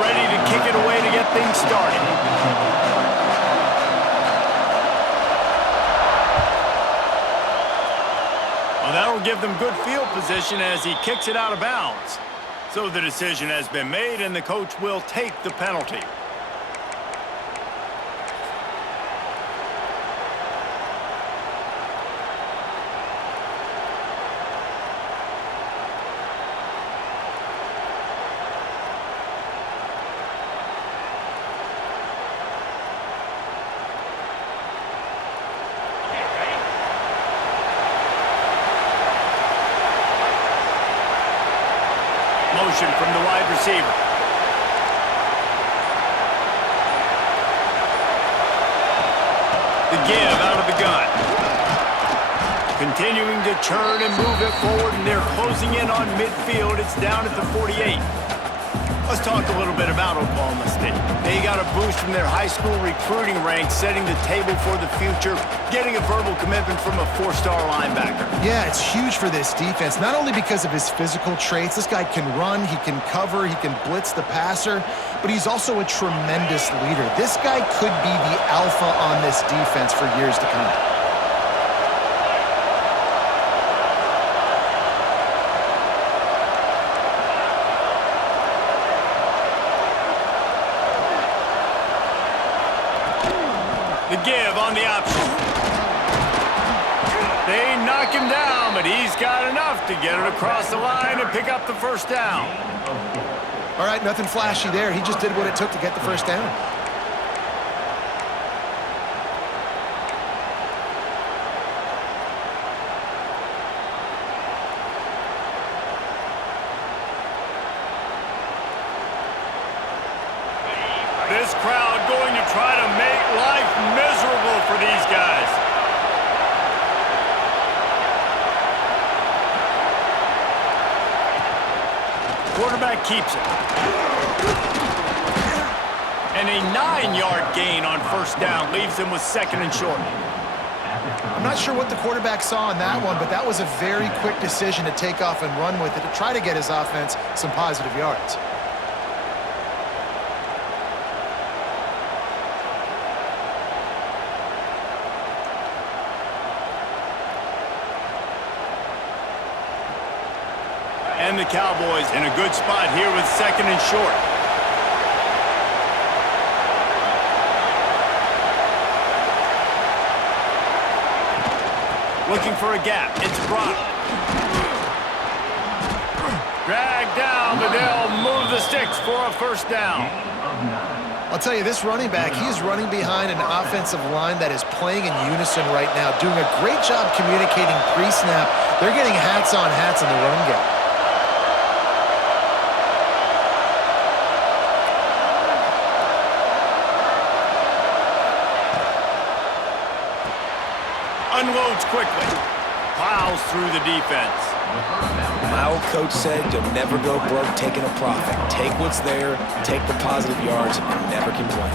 ready to kick it away to get things started. Well, that'll give them good field position as he kicks it out of bounds. So the decision has been made, and the coach will take the penalty. Motion from the wide receiver. The give out of the gun. Continuing to turn and move it forward, and they're closing in on midfield. It's down at the 48. Let's talk a little bit about Oklahoma State. They got a boost from their high school recruiting ranks, setting the table for the future, getting a verbal commitment from a four-star linebacker. Yeah, it's huge for this defense, not only because of his physical traits. This guy can run, he can cover, he can blitz the passer, but he's also a tremendous leader. This guy could be the alpha on this defense for years to come. The give on the option. They knock him down, but he's got enough to get it across the line and pick up the first down. All right, nothing flashy there. He just did what it took to get the first down. This crowd going to try to make life miserable for these guys. Quarterback keeps it. And a 9-yard gain on first down leaves them with second and short. I'm not sure what the quarterback saw on that one, but that was a very quick decision to take off and run with it to try to get his offense some positive yards. And the Cowboys in a good spot here with second and short. Looking for a gap. It's Brock. Dragged down, but they'll move the sticks for a first down. I'll tell you, this running back, he is running behind an offensive line that is playing in unison right now, doing a great job communicating pre-snap. They're getting hats on hats in the run game. Unloads quickly. Plows through the defense. My old coach said you'll never go broke taking a profit. Take what's there, take the positive yards, and never complain.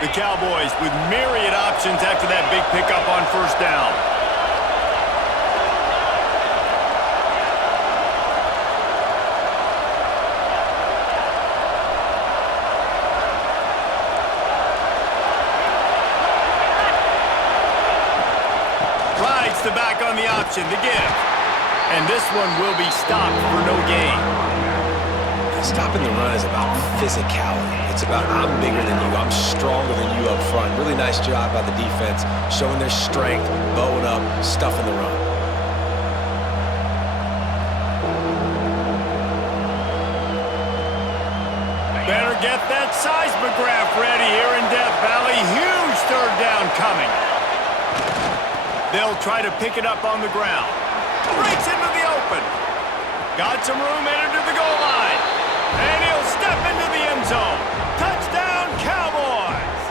The Cowboys with myriad options after that big pickup on first down. The back on the option, the give. And this one will be stopped for no gain. Stopping the run is about physicality. It's about I'm bigger than you, I'm stronger than you up front. Really nice job by the defense, showing their strength, bowing up, stuffing the run. Better get that seismograph ready here in Death Valley. Huge third down coming. They'll try to pick it up on the ground. Breaks into the open. Got some room headed to the goal line. And he'll step into the end zone. Touchdown, Cowboys!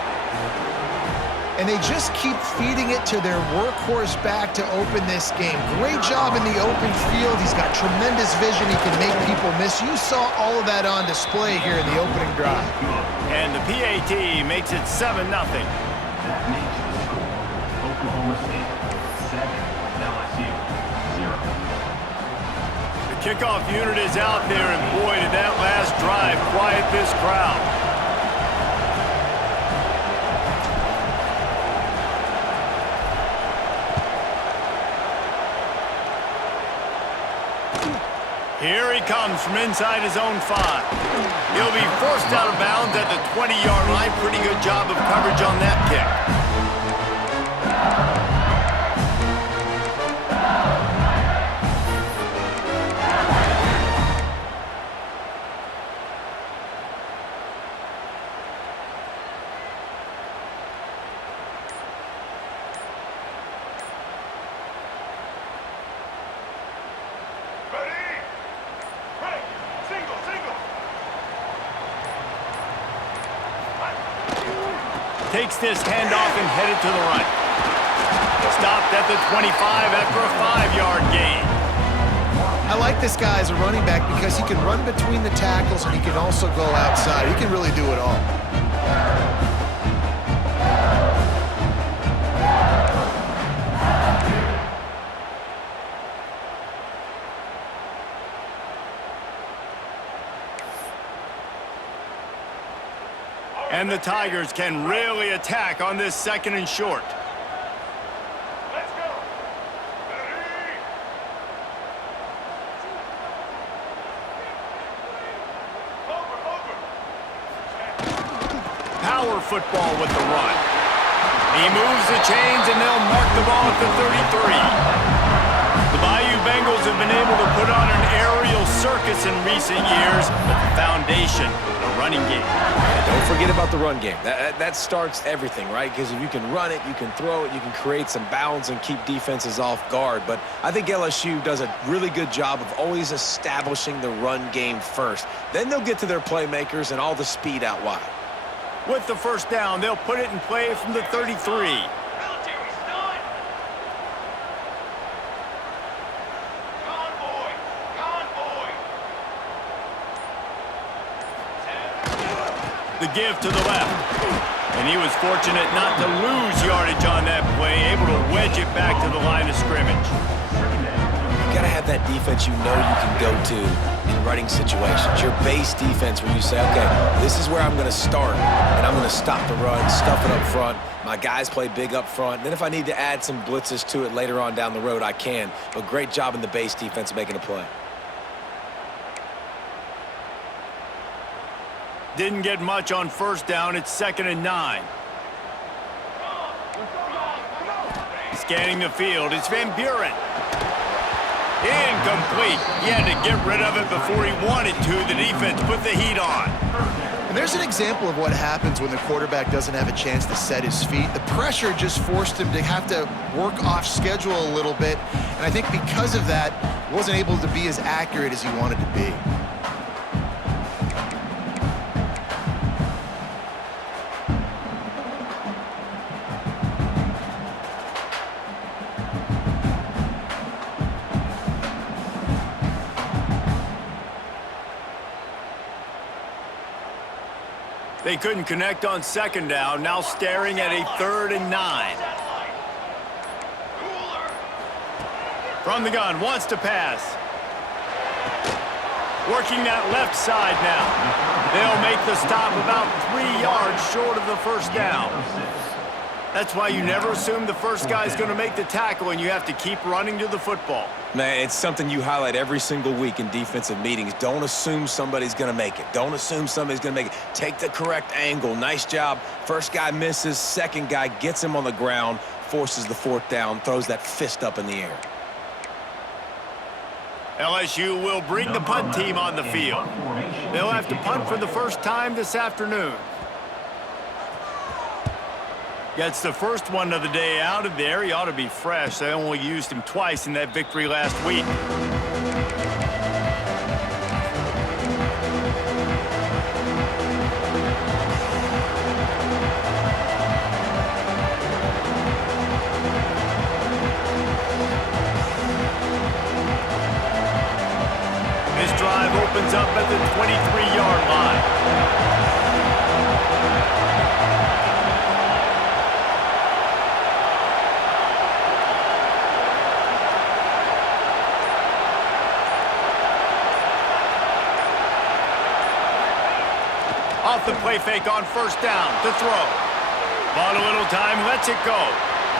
and they just keep feeding it to their workhorse back to open this game. Great job in the open field. He's got tremendous vision. He can make people miss. You saw all of that on display here in the opening drive. And the PAT makes it 7-0. That makes the score Oklahoma State 7, LSU 0. The kickoff unit is out there, and boy, did that last drive quiet this crowd. Here he comes from inside his own 5. He'll be forced out of bounds at the 20-yard line. Pretty good job of coverage on that kick. Takes this handoff and headed to the right. Stopped at the 25 after a 5-yard gain. I like this guy as a running back because he can run between the tackles and he can also go outside. He can really do it all. And the Tigers can really attack on this 2nd and short. Let's go. Power football with the run. He moves the chains, and they'll mark the ball at the 33. The Bayou Bengals have been able to put on an aerial circus in recent years, but the foundation, the running game. And don't forget about the run game. That starts everything, right? Because if you can run it, you can throw it, you can create some balance and keep defenses off guard. But I think LSU does a really good job of always establishing the run game first. Then they'll get to their playmakers and all the speed out wide. With the first down, they'll put it in play from the 33. The give to the left. And he was fortunate not to lose yardage on that play, able to wedge it back to the line of scrimmage. You got to have that defense you know you can go to in running situations. Your base defense where you say, okay, this is where I'm going to start, and I'm going to stop the run, stuff it up front. My guys play big up front. Then if I need to add some blitzes to it later on down the road, I can. But great job in the base defense making a play. Didn't get much on first down. It's 2nd and 9. Scanning the field. It's Van Buren. Incomplete. He had to get rid of it before he wanted to. The defense put the heat on. And there's an example of what happens when the quarterback doesn't have a chance to set his feet. The pressure just forced him to have to work off schedule a little bit. And I think because of that, he wasn't able to be as accurate as he wanted to be. They couldn't connect on 2nd down, now staring at a 3rd and 9. From the gun, wants to pass. Working that left side now. They'll make the stop about 3 yards short of the first down. That's why you never assume the first guy's going to make the tackle, and you have to keep running to the football. Man, it's something you highlight every single week in defensive meetings. Don't assume somebody's going to make it. Don't assume somebody's going to make it. Take the correct angle. Nice job. First guy misses. Second guy gets him on the ground, forces the 4th down, throws that fist up in the air. LSU will bring the punt team on the field. They'll have to punt for the first time this afternoon. Gets the first one of the day out of there. He ought to be fresh. They only used him twice in that victory last week. opens up at the 23-yard line. Off the play fake on first down to throw. Bought a little time, lets it go.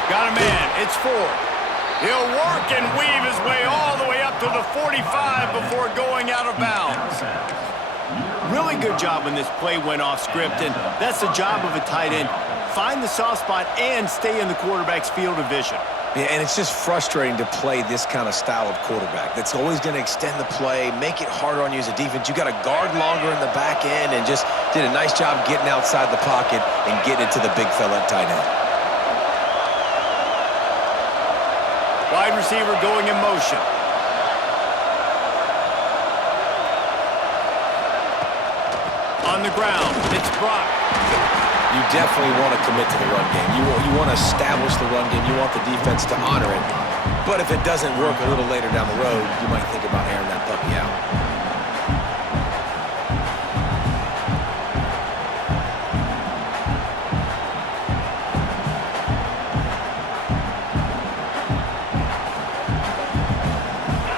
Got a man, it's Ford. He'll work and weave his way all the way up to the 45 before going out of bounds. Really good job when this play went off script, and that's the job of a tight end. Find the soft spot and stay in the quarterback's field of vision. Yeah, and it's just frustrating to play this kind of style of quarterback. That's always going to extend the play, make it harder on you as a defense. You got to guard longer in the back end, and just did a nice job getting outside the pocket and getting it to the big fella at tight end. Wide receiver going in motion. On the ground, it's Brock. You definitely want to commit to the run game. You want to establish the run game. You want the defense to honor it. But if it doesn't work a little later down the road, you might think about airing that puppy out.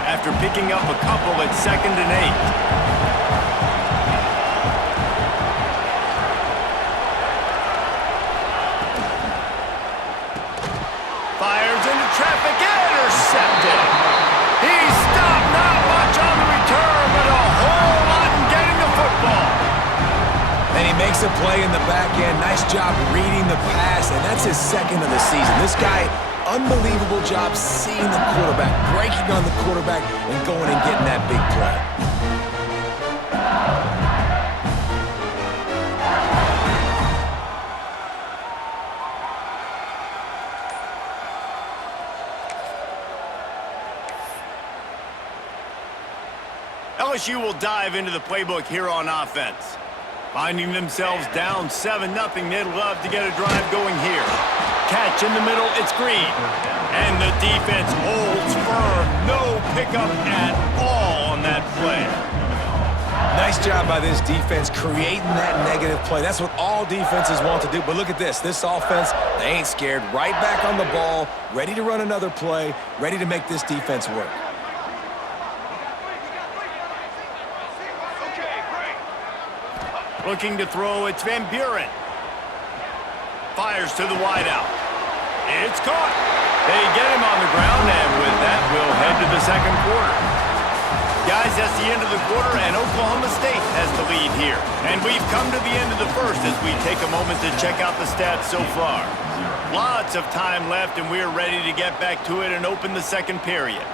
After picking up a couple at 2nd and 8. Fires into traffic, intercepted. He stopped, not much on the return, but a whole lot in getting the football. And he makes a play in the back end. Nice job reading the pass, and that's his 2nd of the season. This guy, unbelievable job seeing the quarterback, breaking on the quarterback, and going and getting that big play. LSU will dive into the playbook here on offense. Finding themselves down 7-0, they'd love to get a drive going here. Catch in the middle, it's Green. And the defense holds firm. No pickup at all on that play. Nice job by this defense creating that negative play. That's what all defenses want to do. But look at this. This offense, they ain't scared. Right back on the ball, ready to run another play, ready to make this defense work. Looking to throw, it's Van Buren. Fires to the wideout. It's caught. They get him on the ground, and with that, we'll head to the second quarter. Guys, that's the end of the quarter, and Oklahoma State has the lead here. And we've come to the end of the first as we take a moment to check out the stats so far. Lots of time left, and we're ready to get back to it and open the second period.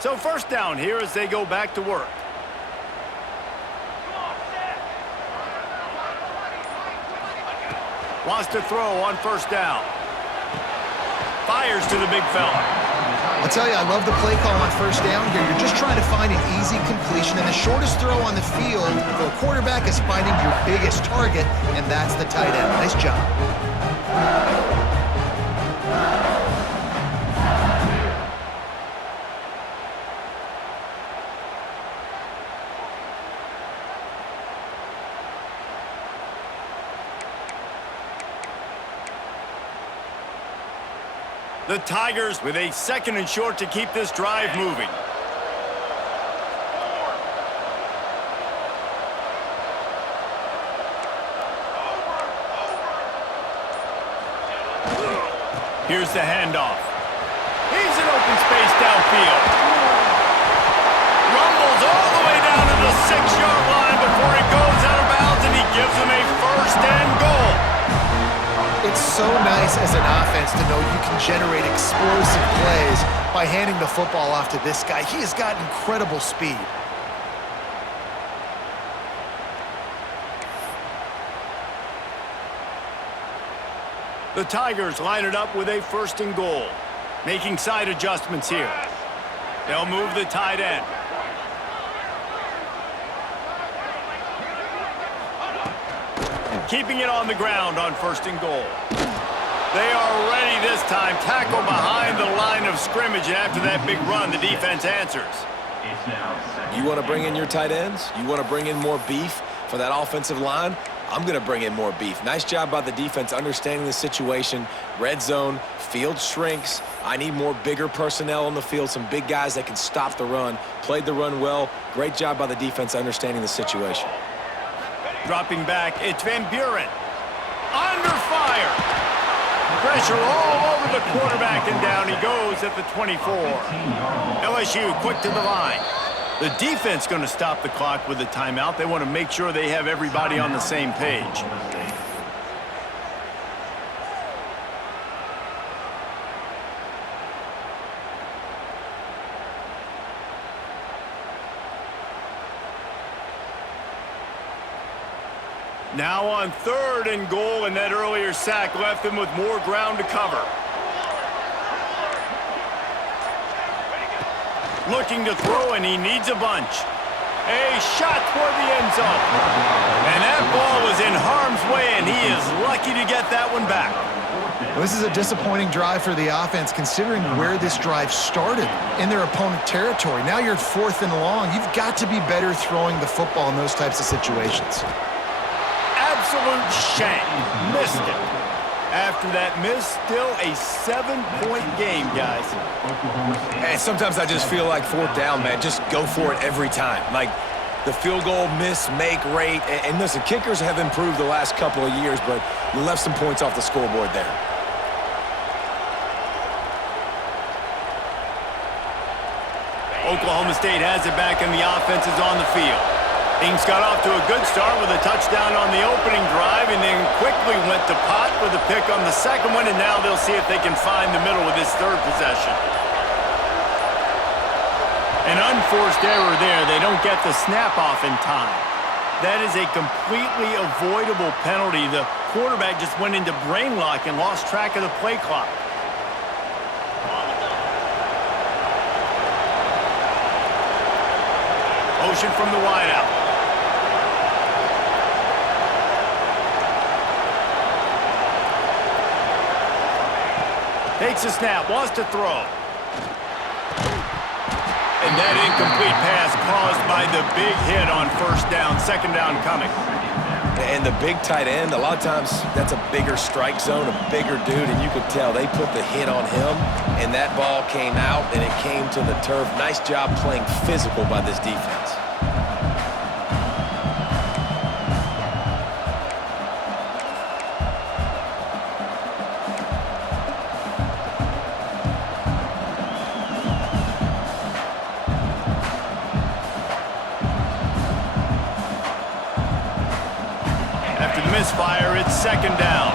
So first down here as they go back to work. Wants to throw on first down. Fires to the big fella. I'll tell you, I love the play call on first down here. You're just trying to find an easy completion, and the shortest throw on the field for a quarterback is finding your biggest target, and that's the tight end. Nice job. The Tigers with a 2nd and short to keep this drive moving. Here's the handoff. He's in open space downfield. Rumbles all the way down to the 6-yard line before he goes out of bounds, and he gives him a 1st and goal. It's so nice as an offense to know you can generate explosive plays by handing the football off to this guy. He has got incredible speed. The Tigers line it up with a 1st and goal. Making side adjustments here. They'll move the tight end. keeping it on the ground on 1st and goal. They are ready this time. Tackle behind the line of scrimmage, and after that big run, the defense answers. It's now second. You want to bring in your tight ends? You want to bring in more beef for that offensive line? I'm going to bring in more beef. Nice job by the defense understanding the situation. Red zone, field shrinks. I need more bigger personnel on the field, some big guys that can stop the run. Played the run well. Great job by the defense understanding the situation. Dropping back, it's Van Buren. Under fire. Pressure all over the quarterback, and down he goes at the 24. LSU quick to the line. The defense going to stop the clock with a timeout. They want to make sure they have everybody on the same page. Now on 3rd and goal, and that earlier sack left them with more ground to cover. Looking to throw, and he needs a bunch. A shot toward the end zone. And that ball was in harm's way, and he is lucky to get that one back. Well, this is a disappointing drive for the offense, considering where this drive started in their opponent territory. Now you're at 4th and long. You've got to be better throwing the football in those types of situations. Absolute shank. Missed it. After that miss, still a 7-point game, guys. And sometimes I just feel like 4th down, man. Just go for it every time. Like the field goal miss, make rate. And listen, kickers have improved the last couple of years, but you left some points off the scoreboard there. Oklahoma State has it back, and the offense is on the field. Things got off to a good start with a touchdown on the opening drive, and then quickly went to pot with a pick on the second one, and now they'll see if they can find the middle with this 3rd possession. An unforced error there. They don't get the snap off in time. That is a completely avoidable penalty. The quarterback just went into brain lock and lost track of the play clock. Motion from the wideout. Takes a snap, wants to throw. And that incomplete pass caused by the big hit on 1st down, 2nd down coming. And the big tight end, a lot of times that's a bigger strike zone, a bigger dude, and you could tell they put the hit on him, and that ball came out, and it came to the turf. Nice job playing physical by this defense. Misfire, it's 2nd down.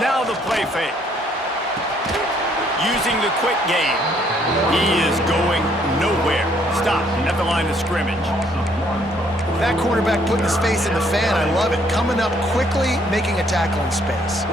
Now the play fake. Using the quick game. He is going nowhere. Stop at the line of scrimmage. That quarterback putting his face in the fan, I love it. Coming up quickly, making a tackle in space.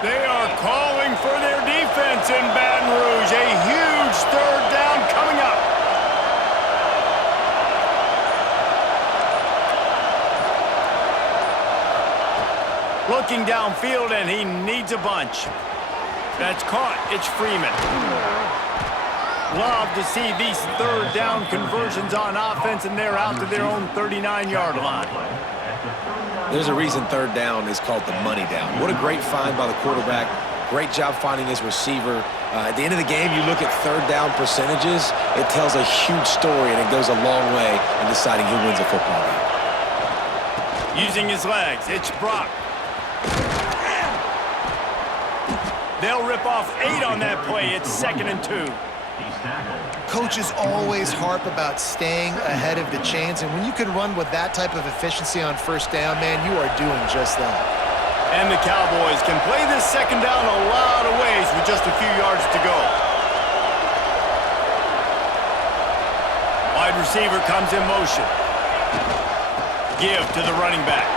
They are calling for their defense in Baton Rouge. A huge 3rd down coming up. Looking downfield, and he needs a bunch. That's caught. It's Freeman. Love to see these 3rd down conversions on offense, and they're out to their own 39-yard line. There's a reason 3rd down is called the money down. What a great find by the quarterback. Great job finding his receiver. At the end of the game, you look at 3rd down percentages. It tells a huge story, and it goes a long way in deciding who wins a football game. Using his legs, it's Brock. They'll rip off 8 on that play. It's 2nd and 2. Coaches always harp about staying ahead of the chains, and when you can run with that type of efficiency on 1st down, man, you are doing just that. And the Cowboys can play this 2nd down a lot of ways with just a few yards to go. receiver comes in motion. Give to the running back.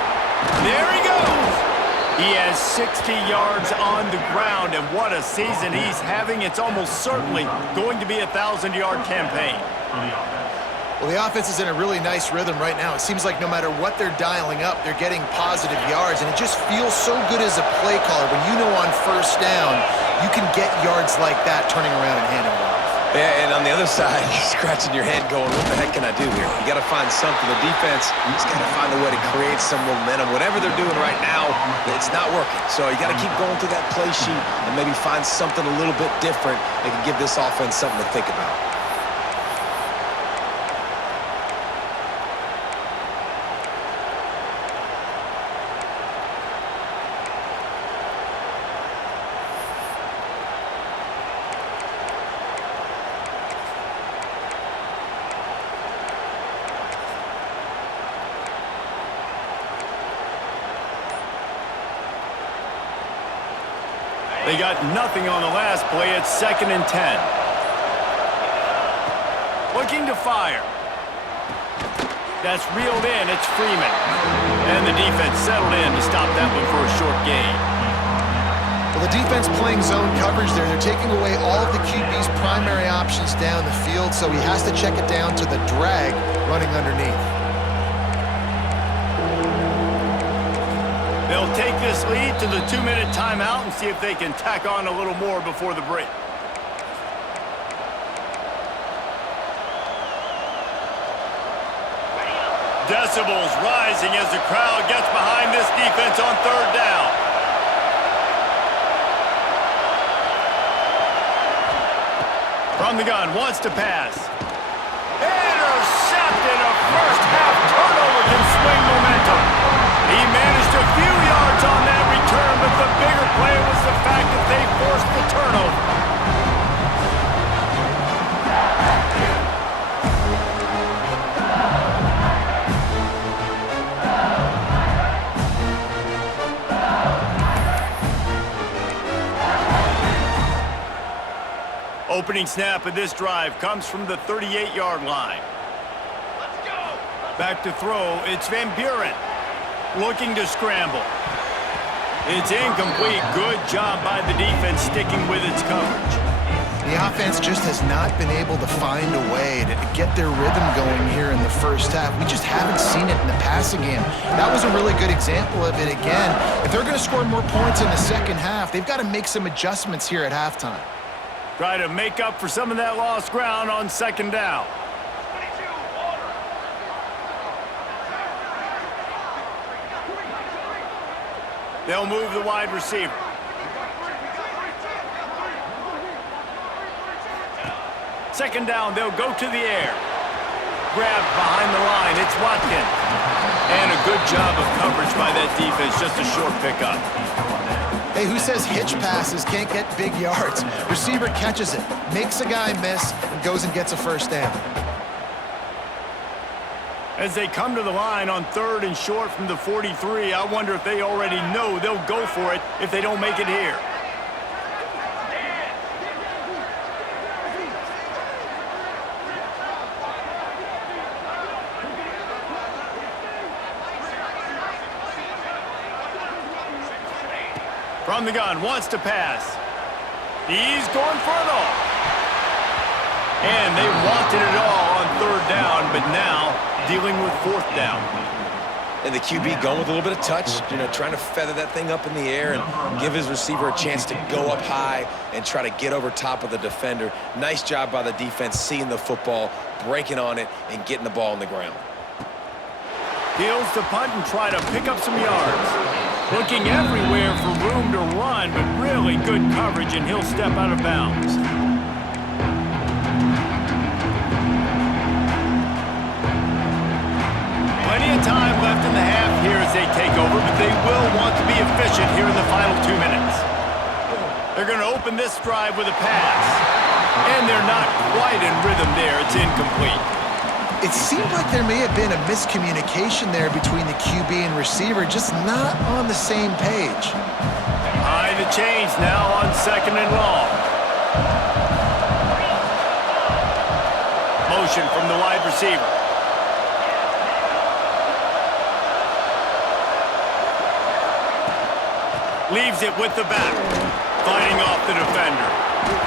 There he goes! He has 60 yards on the ground, and what a season he's having. It's almost certainly going to be a 1,000-yard campaign. Well, the offense is in a really nice rhythm right now. It seems like no matter what they're dialing up, they're getting positive yards, and it just feels so good as a play caller when you know on first down you can get yards like that turning around and handing it off. Yeah, and on the other side, you're scratching your head going, what the heck can I do here? You got to find something. The defense, you just got to find a way to create some momentum. Whatever they're doing right now, it's not working. So you got to keep going through that play sheet and maybe find something a little bit different that can give this offense something to think about. They got nothing on the last play. It's 2nd and 10. Looking to fire. That's reeled in. It's Freeman. And the defense settled in to stop that one for a short gain. Well, the defense playing zone coverage there. They're taking away all of the QB's primary options down the field, so he has to check it down to the drag running underneath. They'll take this lead to the 2-minute timeout and see if they can tack on a little more before the break. Decibels rising as the crowd gets behind this defense on 3rd down. From the gun, wants to pass. Intercepted. A first-half turnover can swing momentum. He managed a few yards on that return, but the bigger play was the fact that they forced the turnover. Opening snap of this drive comes from the 38-yard line. Let's go! Back to throw, it's Van Buren. Looking to scramble. It's incomplete. Good job by the defense sticking with its coverage. The offense just has not been able to find a way to get their rhythm going here in the first half. We just haven't seen it in the passing game. That was a really good example of it again. If they're going to score more points in the second half, they've got to make some adjustments here at halftime. Try to make up for some of that lost ground on 2nd down. They'll move the wide receiver. Second down, they'll go to the air. Grabbed behind the line, it's Watkins. And a good job of coverage by that defense, just a short pickup. Hey, who says hitch passes can't get big yards? Receiver catches it, makes a guy miss, and goes and gets a first down. As they come to the line on 3rd and short from the 43, I wonder if they already know they'll go for it if they don't make it here. From the gun, wants to pass. He's going for it all. And they wanted it all on 3rd down, but now dealing with 4th down. And the QB going with a little bit of touch, trying to feather that thing up in the air and give his receiver a chance to go up high and try to get over top of the defender. Nice job by the defense, seeing the football, breaking on it, and getting the ball on the ground. Heels to punt and try to pick up some yards. Looking everywhere for room to run, but really good coverage, and he'll step out of bounds. Plenty of time left in the half here as they take over, but they will want to be efficient here in the final 2 minutes. They're going to open this drive with a pass. And they're not quite in rhythm there. It's incomplete. It seemed like there may have been a miscommunication there between the QB and receiver, just not on the same page. High the chains now on 2nd and long. motion from the wide receiver. Leaves it with the back, fighting off the defender.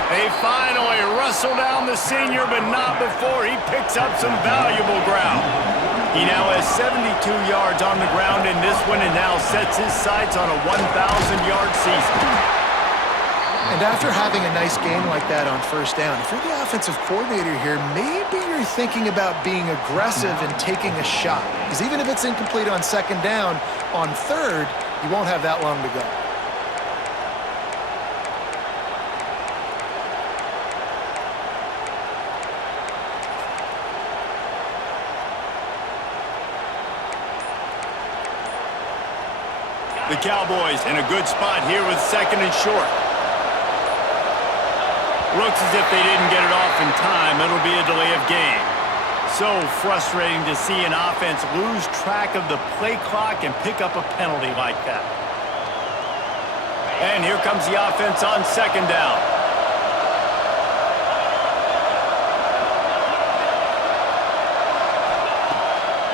They finally wrestle down the senior, but not before he picks up some valuable ground. He now has 72 yards on the ground in this one and now sets his sights on a 1,000-yard season. And after having a nice game like that on first down, if you're the offensive coordinator here, maybe you're thinking about being aggressive and taking a shot. Because even if it's incomplete on second down, on third, you won't have that long to go. The Cowboys in a good spot here with second and short. Looks as if they didn't get it off in time. It'll be a delay of game. So frustrating to see an offense lose track of the play clock and pick up a penalty like that. And here comes the offense on second down.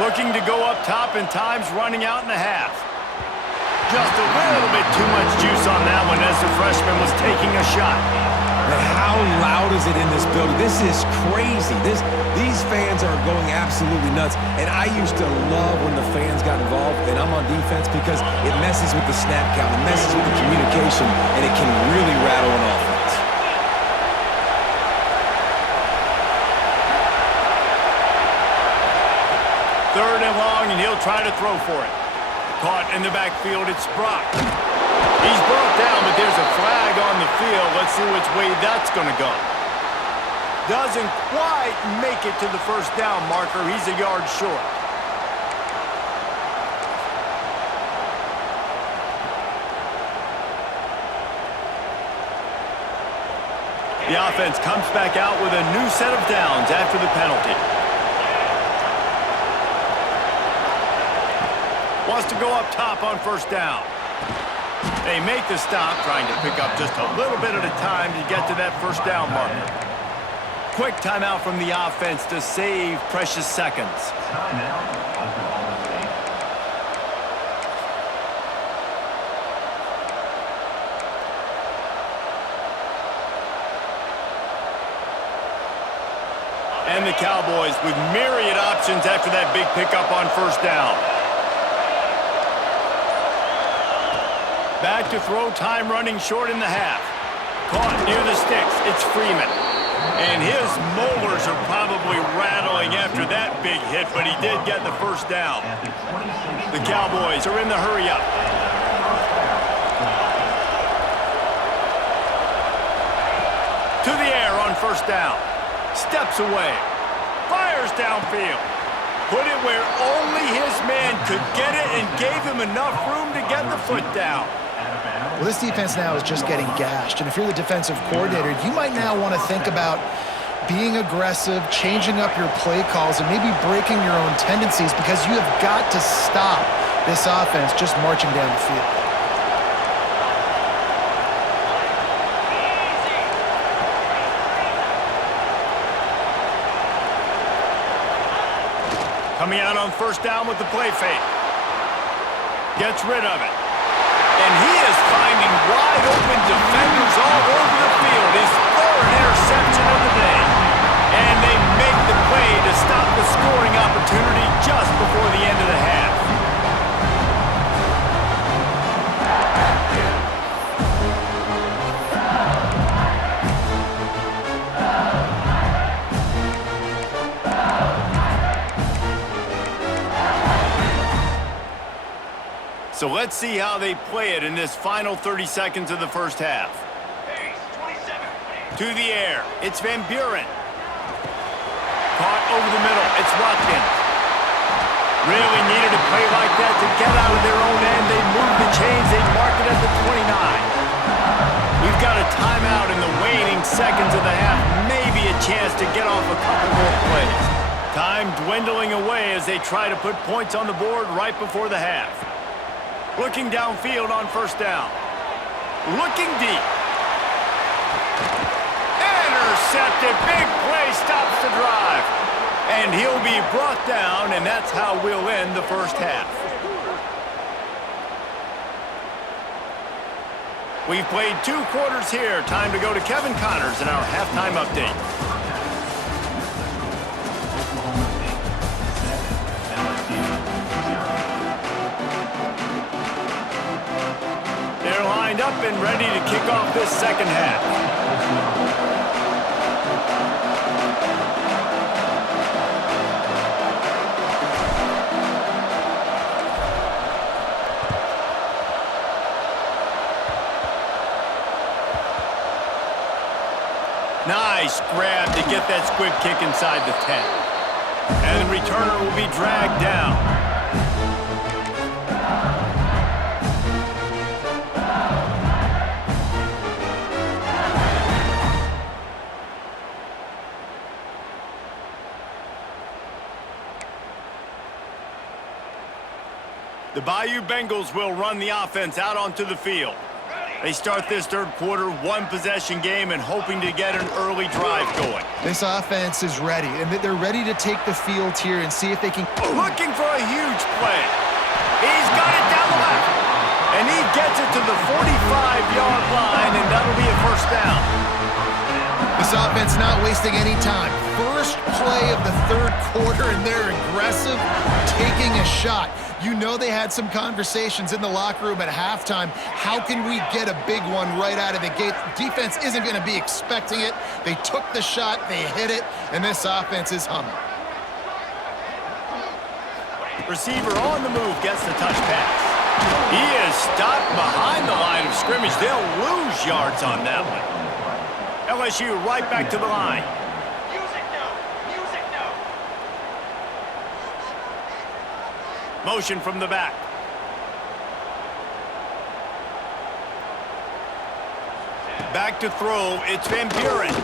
Looking to go up top, and time's running out in the half. Just a little bit too much juice on that one as the freshman was taking a shot. Man, how loud is it in this building? This is crazy. These fans are going absolutely nuts. And I used to love when the fans got involved, and I'm on defense because it messes with the snap count, it messes with the communication, and it can really rattle an offense. Third and long, and he'll try to throw for it. Caught in the backfield, it's Brock. He's brought down, but there's a flag on the field. Let's see which way that's going to go. Doesn't quite make it to the first down marker. He's a yard short. The offense comes back out with a new set of downs after the penalty. Wants to go up top on first down. They make the stop, trying to pick up just a little bit at a time to get to that first down marker. Quick timeout from the offense to save precious seconds. Timeout, Oklahoma State. And the Cowboys with myriad options after that big pickup on first down. Back to throw, time running short in the half. Caught near the sticks, it's Freeman. And his molars are probably rattling after that big hit, but he did get the first down. The Cowboys are in the hurry up. To the air on first down. Steps away. Fires downfield. Put it where only his man could get it and gave him enough room to get the foot down. Well, this defense now is just getting gashed. And if you're the defensive coordinator, you might now want to think about being aggressive, changing up your play calls, and maybe breaking your own tendencies because you have got to stop this offense just marching down the field. Coming out on first down with the play fake. Gets rid of it. And he is finding wide open defenders all over the field. His third interception of the day. And they make the play to stop the scoring opportunity just before the end of the half. So let's see how they play it in this final 30 seconds of the first half. To the air, it's Van Buren. Caught over the middle, it's Watkins. Really needed a play like that to get out of their own end. They move the chains, they mark it at the 29. We've got a timeout in the waning seconds of the half. Maybe a chance to get off a couple more plays. Time dwindling away as they try to put points on the board right before the half. Looking downfield on first down. Looking deep. Intercepted. Big play stops the drive. And he'll be brought down, and that's how we'll end the first half. We've played 2 quarters here. Time to go to Kevin Connors in our halftime update. They're lined up and ready to kick off this second half. Nice grab to get that squib kick inside the 10. And the returner will be dragged down. The Bayou Bengals will run the offense out onto the field. They start this third quarter, 1-possession game, and hoping to get an early drive going. This offense is ready, and they're ready to take the field here and see if they can... Looking for a huge play. He's got it down the left. And he gets it to the 45-yard line, and that'll be a first down. This offense not wasting any time. First play of the third quarter, and they're aggressive, taking a shot. You know they had some conversations in the locker room at halftime. How can we get a big one right out of the gate? Defense isn't going to be expecting it. They took the shot, they hit it, and this offense is humming. Receiver on the move gets the touch pass. He is stopped behind the line of scrimmage. They'll lose yards on that one. LSU right back to the line. Motion from the back. Back to throw. It's Van Buren.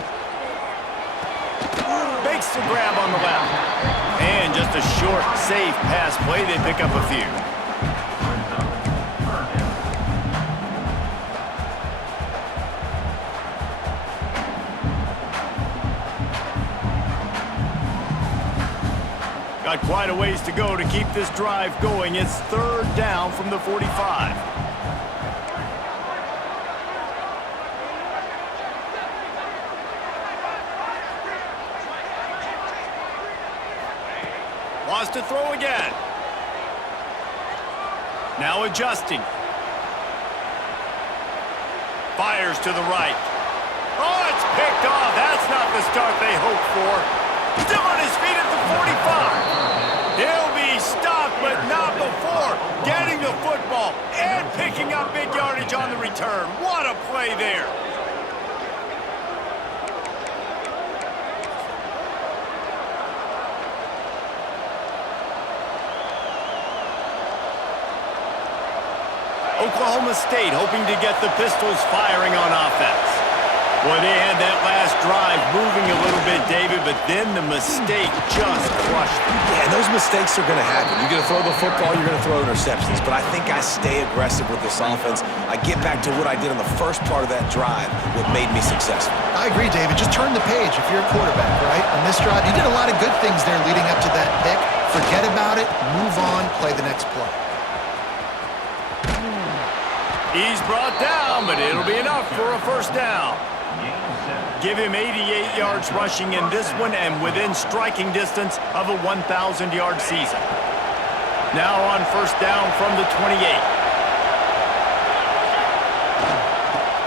Makes the grab on the left. And just a short, safe pass play. They pick up a few. Got quite a ways to go to keep this drive going. It's third down from the 45. Wants to throw again. Now adjusting. Fires to the right. Oh, it's picked off. That's not the start they hoped for. Still on his feet at the 45. He'll be stopped, but not before getting the football and picking up big yardage on the return. What a play there. Oklahoma State hoping to get the Pistols firing on offense. Boy, they had that last drive moving a little bit, David, but then the mistake just crushed them. Yeah, and those mistakes are going to happen. You're going to throw the football, you're going to throw interceptions. But I think I stay aggressive with this offense. I get back to what I did on the first part of that drive, what made me successful. I agree, David. Just turn the page if you're a quarterback, right? On this drive, you did a lot of good things there leading up to that pick. Forget about it, move on, play the next play. He's brought down, but it'll be enough for a first down. Give him 88 yards rushing in this one and within striking distance of a 1,000-yard season. Now on first down from the 28.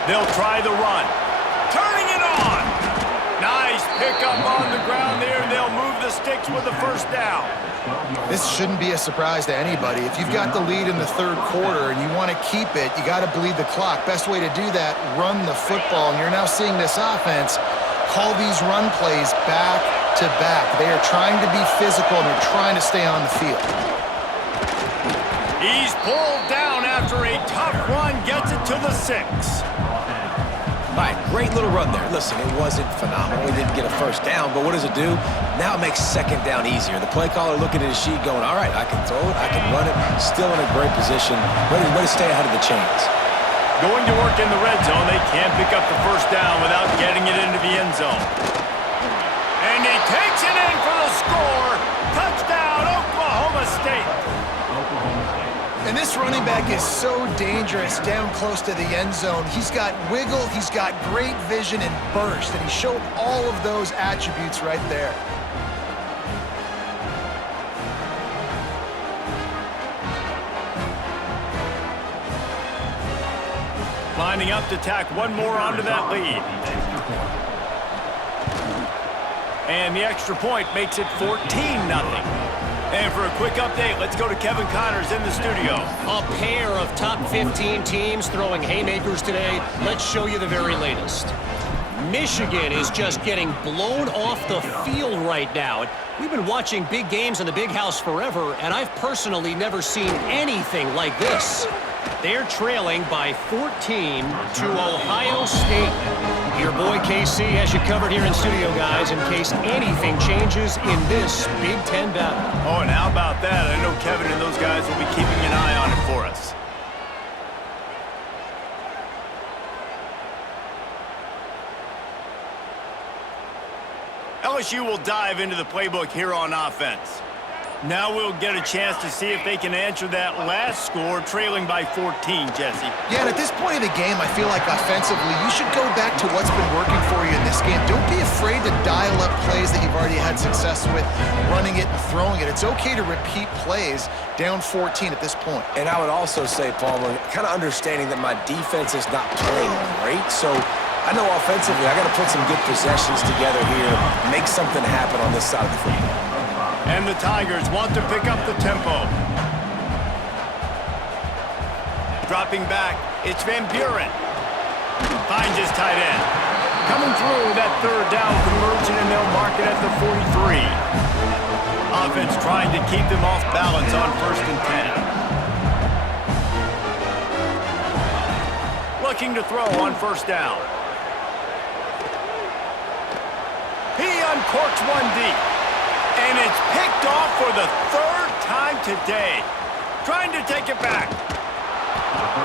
They'll try the run. Turning it on. Nice pickup on the ground there. They'll move the sticks with the first down. This shouldn't be a surprise to anybody. If you've got the lead in the third quarter and you want to keep it, you got to bleed the clock. Best way to do that, run the football. And you're now seeing this offense call these run plays back to back. They are trying to be physical and they're trying to stay on the field. He's pulled down after a tough run, gets it to the 6. All right, great little run there. Listen, it wasn't phenomenal. He didn't get a first down, but what does it do? Now it makes second down easier. The play caller looking at his sheet going, all right, I can throw it, I can run it, still in a great position, ready to stay ahead of the chains. Going to work in the red zone. They can't pick up the first down without getting it into the end zone. And he takes it in for the score. running back is so dangerous down close to the end zone. He's got wiggle, he's got great vision and burst, and he showed all of those attributes right there. Lining up to tack one more onto that lead. And the extra point makes it 14-0. And for a quick update, let's go to Kevin Connors in the studio. A pair of top 15 teams throwing haymakers today. Let's show you the very latest. Michigan is just getting blown off the field right now. We've been watching big games in the Big House forever, and I've personally never seen anything like this. They're trailing by 14 to Ohio State. Your boy KC has you covered here in studio, guys, in case anything changes in this Big Ten battle. Oh, and how about that? I know Kevin and those guys will be keeping an eye on it for us. LSU will dive into the playbook here on offense. Now we'll get a chance to see if they can answer that last score, trailing by 14, Jesse. Yeah, and at this point in the game, I feel like offensively, you should go back to what's been working for you in this game. Don't be afraid to dial up plays that you've already had success with, running it and throwing it. It's okay to repeat plays down 14 at this point. And I would also say, Palmer, kind of understanding that my defense is not playing great, so I know offensively I got to put some good possessions together here, make something happen on this side of the football. And the Tigers want to pick up the tempo. Dropping back, it's Van Buren. Finds his tight end. Coming through that third down conversion, and they'll mark it at the 43. Offense trying to keep them off balance on 1st and 10. Looking to throw on 1st down. He uncorks one deep. And it's picked off for the 3rd time today. Trying to take it back.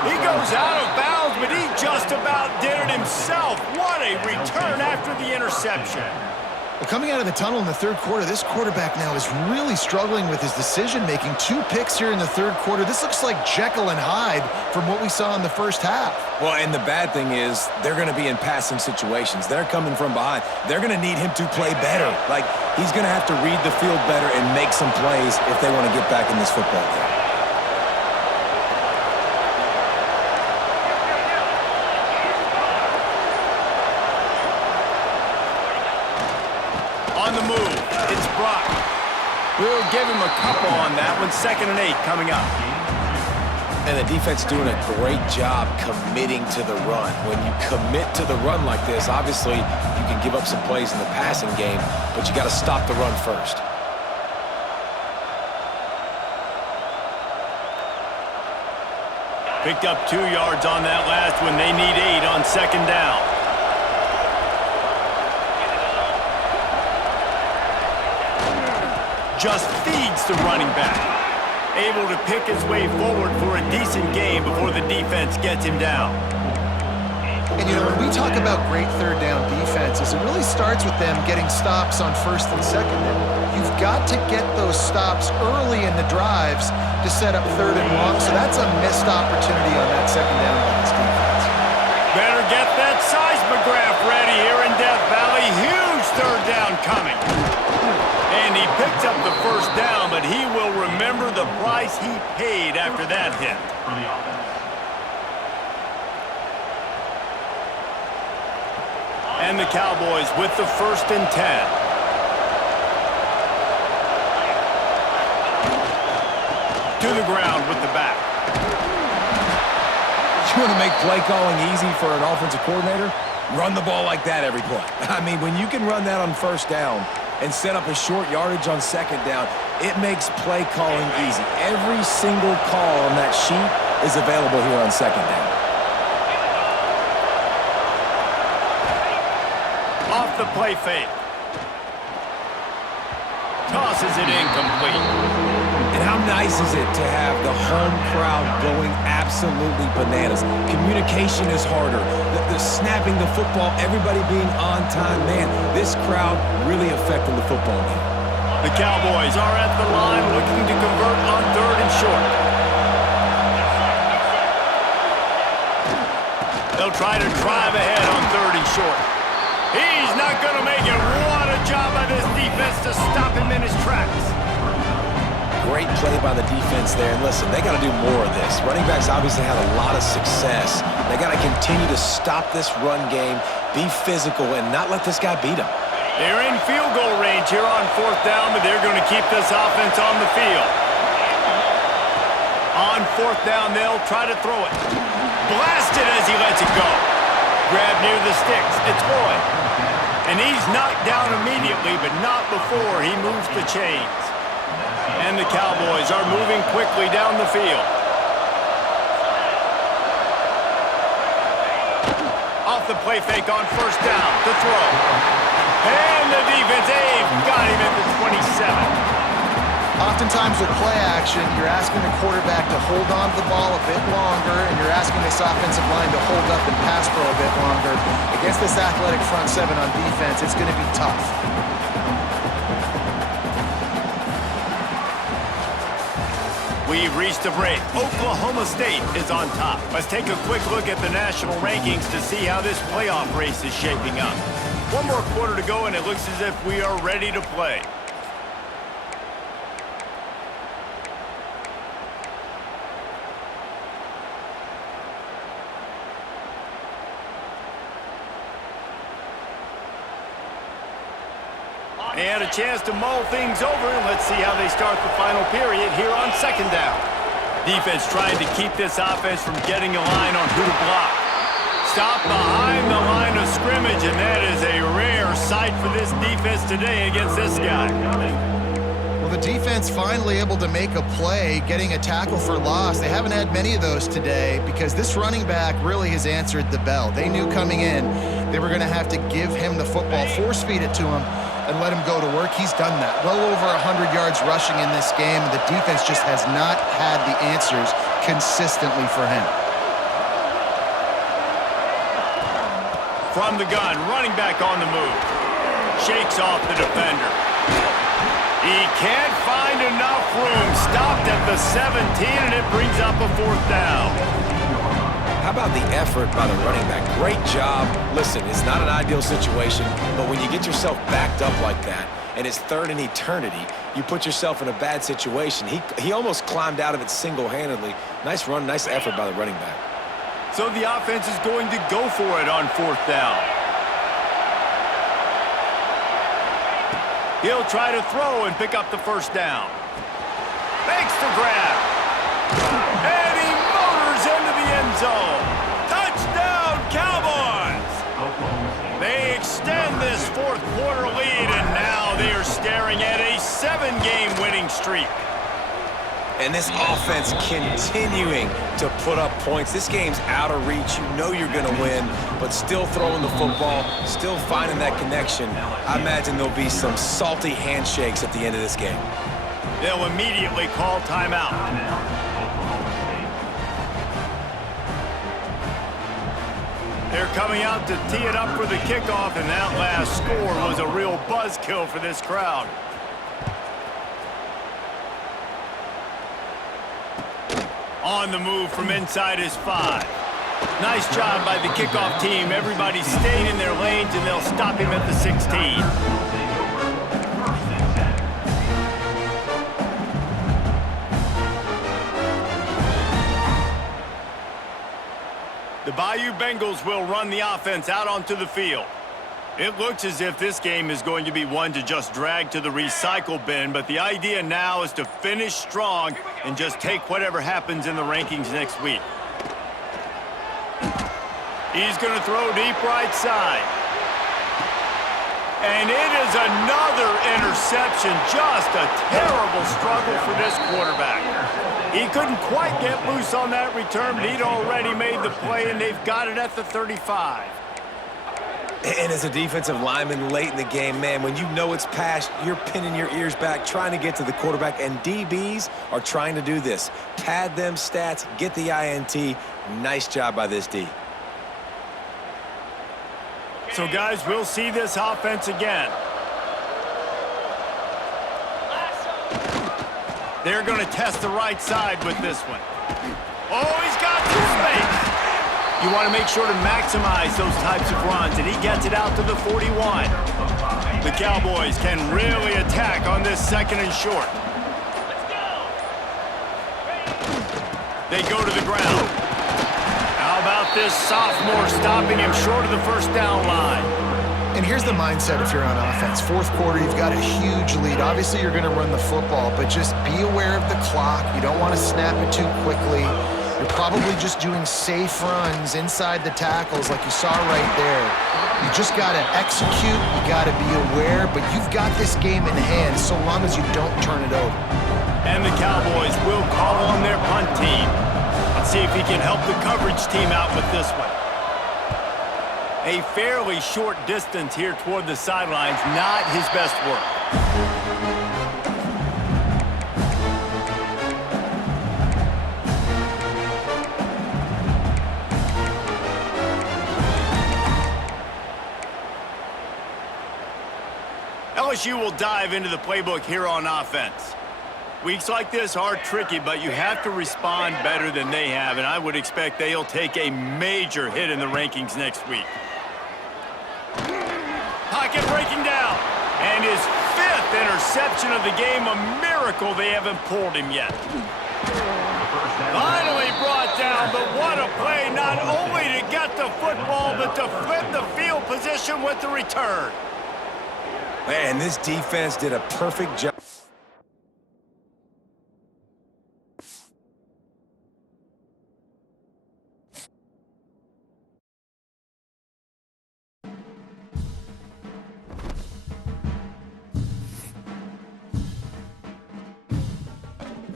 He goes out of bounds, but he just about did it himself. What a return after the interception. Well, coming out of the tunnel in the 3rd quarter, this quarterback now is really struggling with his decision-making. 2 picks here in the 3rd quarter. This looks like Jekyll and Hyde from what we saw in the 1st half. Well, and the bad thing is they're going to be in passing situations. They're coming from behind. They're going to need him to play better. Like, he's going to have to read the field better and make some plays if they want to get back in this football game. On the move, it's Brock. We'll give him a couple on that one. 2nd and 8 coming up. And the defense doing a great job committing to the run. When you commit to the run like this, obviously you can give up some plays in the passing game, but you got to stop the run first. Picked up 2 yards on that last one. They need 8 on 2nd down. Just feeds the running back. Able to pick his way forward for a decent game before the defense gets him down. And, you know, when we talk about great 3rd down defenses, it really starts with them getting stops on 1st and 2nd down. You've got to get those stops early in the drives to set up 3rd and long, so that's a missed opportunity on that 2nd down by this defense. Better get that seismograph ready here in Death Valley. Huge 3rd down coming. And he picked up the 1st down, but he will remember the price he paid after that hit. For the offense. And the Cowboys with the 1st and 10. To the ground with the back. You want to make play calling easy for an offensive coordinator? Run the ball like that every play. I mean, when you can run that on 1st down and set up a short yardage on 2nd down, it makes play calling easy. Every single call on that sheet is available here on 2nd down. Off the play fake. Tosses it incomplete. And how nice is it to have the home crowd going absolutely bananas? Communication is harder. The snapping the football, everybody being on time. Man, this crowd really affecting the football game. The Cowboys are at the line looking to convert on 3rd and short. They'll try to drive ahead on 3rd and short. He's not going to make it. What a job by this defense to stop him in his tracks. Great play by the defense there. And listen, they got to do more of this. Running backs obviously had a lot of success. They got to continue to stop this run game, be physical, and not let this guy beat them. They're in field goal range here on 4th down, but they're going to keep this offense on the field. On 4th down, they'll try to throw it. Blasted as he lets it go. Grab near the sticks. It's Boyd. And he's knocked down immediately, but not before he moves the chains. And the Cowboys are moving quickly down the field. Off the play fake on 1st down to throw. And the defense, they've got him at the 27. Oftentimes with play action, you're asking the quarterback to hold on to the ball a bit longer, and you're asking this offensive line to hold up and pass pro a bit longer. Against this athletic front seven on defense, it's going to be tough. We've reached a break. Oklahoma State is on top. Let's take a quick look at the national rankings to see how this playoff race is shaping up. One more quarter to go, and it looks as if we are ready to play. And a chance to mull things over. Let's see how they start the final period here on 2nd down. Defense trying to keep this offense from getting a line on who to block. Stop behind the line of scrimmage, and that is a rare sight for this defense today against this guy. Well, the defense finally able to make a play, getting a tackle for loss. They haven't had many of those today because this running back really has answered the bell. They knew coming in they were going to have to give him the football, force feed it to him, and let him go to work. He's done that. Well over 100 yards rushing in this game. The defense just has not had the answers consistently for him. From the gun, running back on the move. Shakes off the defender. He can't find enough room. Stopped at the 17, and it brings up a 4th down. How about the effort by the running back? Great job. Listen, it's not an ideal situation, but when you get yourself backed up like that, and it's 3rd and eternity, you put yourself in a bad situation. He almost climbed out of it single-handedly. Nice run, nice effort by the running back. So the offense is going to go for it on 4th down. He'll try to throw and pick up the 1st down. Makes the grab. And he motors into the end zone. Touchdown, Cowboys! They extend this 4th quarter lead, and now they are staring at a 7-game winning streak. And this offense continuing to put up points. This game's out of reach. You know you're going to win, but still throwing the football, still finding that connection. I imagine there'll be some salty handshakes at the end of this game. They'll immediately call timeout. They're coming out to tee it up for the kickoff, and that last score was a real buzzkill for this crowd. On the move from inside his 5. Nice job by the kickoff team. Everybody stayed in their lanes, and they'll stop him at the 16. The Bayou Bengals will run the offense out onto the field. It looks as if this game is going to be one to just drag to the recycle bin, but the idea now is to finish strong and just take whatever happens in the rankings next week. He's going to throw deep right side. And it is another interception. Just a terrible struggle for this quarterback. He couldn't quite get loose on that return, but he'd already made the play, and they've got it at the 35. And as a defensive lineman late in the game, man, when you know it's past, you're pinning your ears back, trying to get to the quarterback, and DBs are trying to do this. Pad them stats, get the INT. Nice job by this D. So, guys, we'll see this offense again. They're going to test the right side with this one. Oh, he's got some space. You want to make sure to maximize those types of runs, and he gets it out to the 41. The Cowboys can really attack on this 2nd and short. They go to the ground. How about this sophomore stopping him short of the first down line? And here's the mindset if you're on offense. 4th quarter, you've got a huge lead. Obviously, you're going to run the football, but just be aware of the clock. You don't want to snap it too quickly. You're probably just doing safe runs inside the tackles like you saw right there. You just got to execute. You got to be aware, but you've got this game in hand so long as you don't turn it over. And the Cowboys will call on their punt team. Let's see if he can help the coverage team out with this one. A fairly short distance here toward the sidelines, not his best work. LSU will dive into the playbook here on offense. Weeks like this are tricky, but you have to respond better than they have, and I would expect they'll take a major hit in the rankings next week. Pocket breaking down, and his 5th interception of the game. A miracle they haven't pulled him yet. Finally brought down, but what a play, not only to get the football, but to flip the field position with the return. Man, this defense did a perfect job.